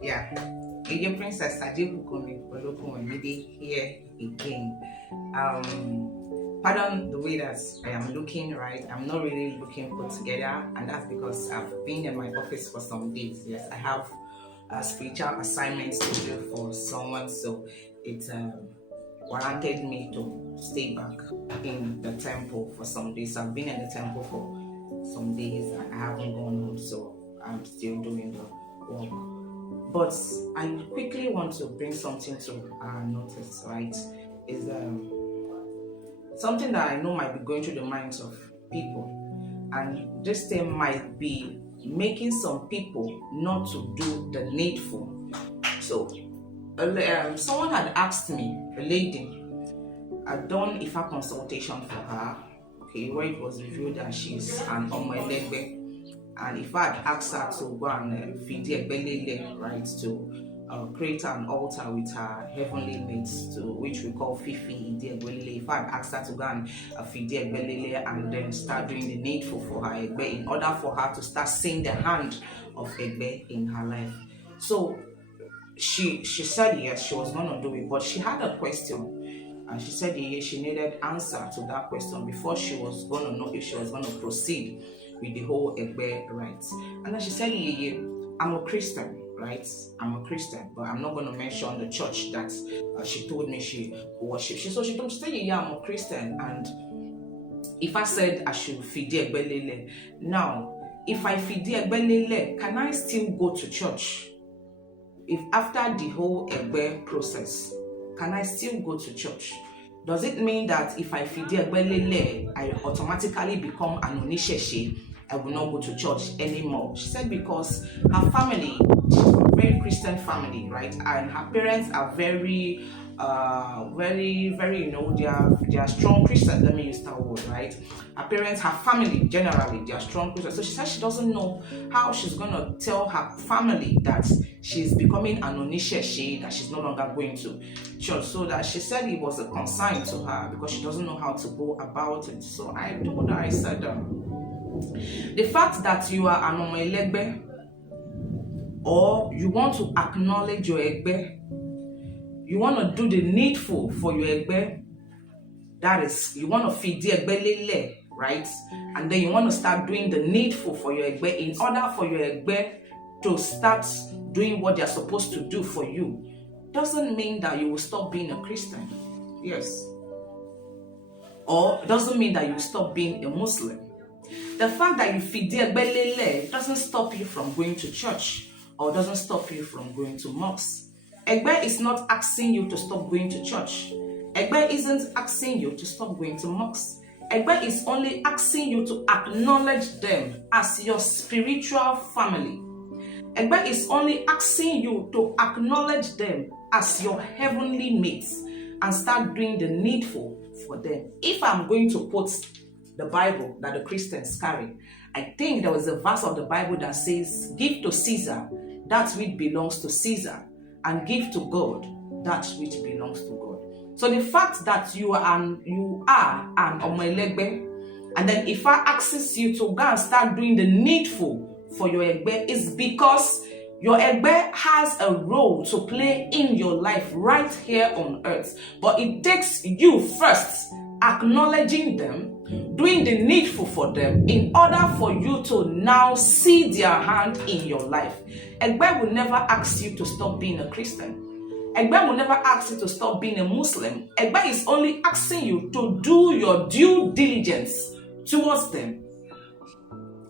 Yeah, Agent Princess Ajibukumi Olukunwemide here again. Pardon the way that I am looking, right? I'm not really looking put together, and that's because I've been in my office for some days. Yes, I have spiritual assignments to do for someone, so it warranted me to stay back in the temple for some days. I've been in the temple for some days and I haven't gone home, so I'm still doing the work. But I quickly want to bring something to notice, right? Is something that I know might be going through the minds of people, and this thing might be making some people not to do the needful. So, someone had asked me, a lady, I'd done IFA consultation for her, okay, where it was revealed that she's an egbe. And if I had asked her to go and feed egbe lele, right, to create an altar with her heavenly mates, to which we call Fifi egbe lele. If I had asked her to go and feed egbe lele and then start doing the needful for her egbe, in order for her to start seeing the hand of egbe in her life. So she said yes, she was going to do it, but she had a question. And she said yes, she needed answer to that question before she was going to know if she was going to proceed with the whole egbe rites. And then she said, yeah, I'm a Christian, right? I'm a Christian, but I'm not going to mention the church that she told me she worshipped. She told me, yeah, I'm a Christian. And if I said I should feed egbe lele, now, if I feed egbe lele, can I still go to church? If after the whole egbe process, can I still go to church? Does it mean that if I feed egbe lele, I automatically become an onisheshe? I will not go to church anymore? She said because her family, she's from a very Christian family, right? And her parents are very, they are strong Christians. Let me use that word, right? Her parents, her family generally, they are strong Christians. So she said she doesn't know how she's gonna tell her family that she's becoming an onisheshe, that she's no longer going to church. So that she said it was a concern to her because she doesn't know how to go about it. So I told her, I said, the fact that you are an egbe, or you want to acknowledge your egbe, you want to do the needful for your egbe, that is, you want to feed the egbe lele, right? And then you want to start doing the needful for your egbe in order for your egbe to start doing what they're supposed to do for you. Doesn't mean that you will stop being a Christian. Yes. Or doesn't mean that you will stop being a Muslim. The fact that you feed the egbe lele doesn't stop you from going to church or doesn't stop you from going to mosque. Egbe is not asking you to stop going to church. Egbe isn't asking you to stop going to mosque. Egbe is only asking you to acknowledge them as your spiritual family. Egbe is only asking you to acknowledge them as your heavenly mates and start doing the needful for them. If I'm going to put the Bible that the Christians carry, I think there was a verse of the Bible that says, give to Caesar that which belongs to Caesar, and give to God that which belongs to God. So the fact that you are an omelegbe, and then if I asks you to go and start doing the needful for your egbe, is because your egbe has a role to play in your life right here on earth. But it takes you first acknowledging them, doing the needful for them in order for you to now see their hand in your life. Egbe will never ask you to stop being a Christian. Egbe will never ask you to stop being a Muslim. Egbe is only asking you to do your due diligence towards them.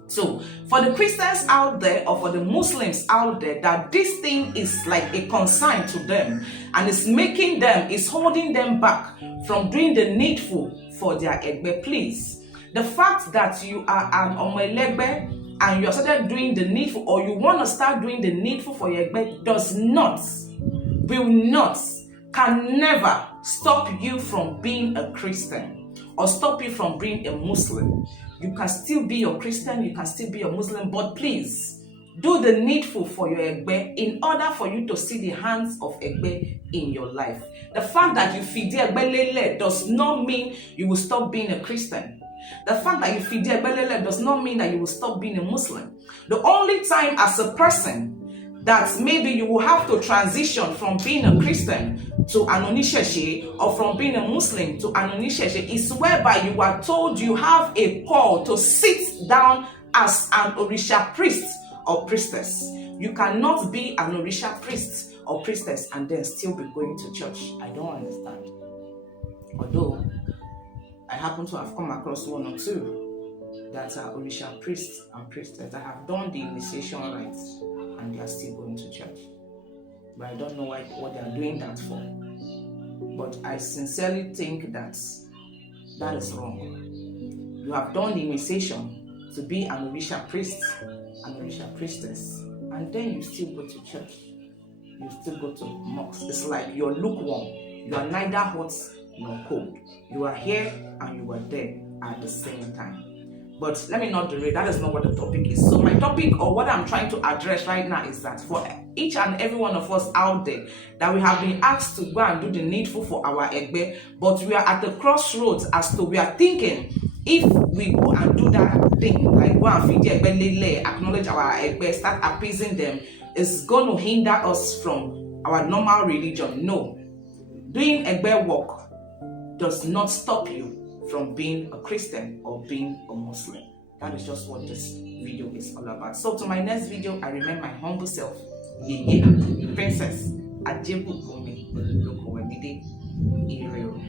So for the Christians out there or for the Muslims out there, that this thing is like a concern to them and it's holding them back from doing the needful for their egbe, please. The fact that you are an omelegbe and you are started doing the needful, or you want to start doing the needful for your egbe, can never stop you from being a Christian or stop you from being a Muslim. You can still be a Christian, you can still be a Muslim, but please do the needful for your egbe in order for you to see the hands of egbe in your life. The fact that you feed the egbe lele does not mean you will stop being a Christian. The fact that you feed the egbe lele does not mean that you will stop being a Muslim. The only time as a person that maybe you will have to transition from being a Christian to an Onisheshe, or from being a Muslim to an Onisheshe, is whereby you are told you have a call to sit down as an Orisha priest or priestess. You cannot be an Orisha priest or priestess and then still be going to church. I don't understand. Although I happen to have come across one or two that are Orisha priests and priestess that have done the initiation rites and they are still going to church. But I don't know what they are doing that for. But I sincerely think that is wrong. You have done the initiation to be an Orisha priest, an Orisha priestess, and then you still go to church. You still go to mosque. It's like you're lukewarm. You are neither hot nor cold. You are here and you are there at the same time. But let me not derail. That is not what the topic is. So my topic, or what I'm trying to address right now, is that for each and every one of us out there, that we have been asked to go and do the needful for our egbe, but we are at the crossroads as to we are thinking, if we go and do that thing, like go and feed the egbe lele, acknowledge our egbe, start appeasing them, is going to hinder us from our normal religion. No. Doing egbe work does not stop you from being a Christian or being a Muslim. That is just what this video is all about. So to my next video, I remain my humble self, Yeye, Princess Ajebu Ome Lokowe Mide Ireo.